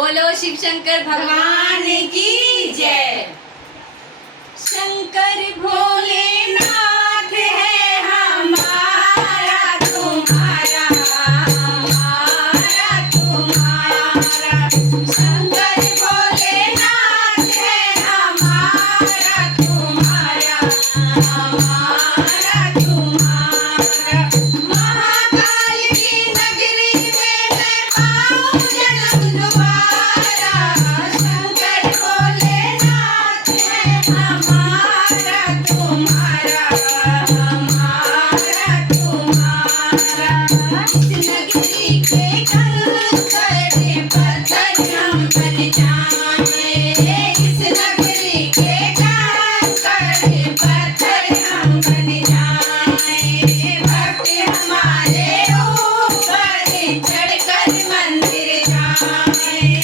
बोलो शिव शंकर भगवान की जय। शंकर भोलेनाथ है हमारा तुम्हारा, हमारा तुम्हारा। शंकर भोलेनाथ है हमारा तुम्हारा, हमारा तुम्हारा। महाकाल की नगरी में मैं पाऊं जन्म दोबारा। शंकर भोलेनाथ है हमारा तुम्हारा, हमारा तुम्हारा। इस नगरी के कंकड़ पत्थर हम बन जाएं, इस नगरी के कंकड़ पत्थर हम बन जाएं। भक्त हमारे ऊपर चढ़कर मंदिर जाएं,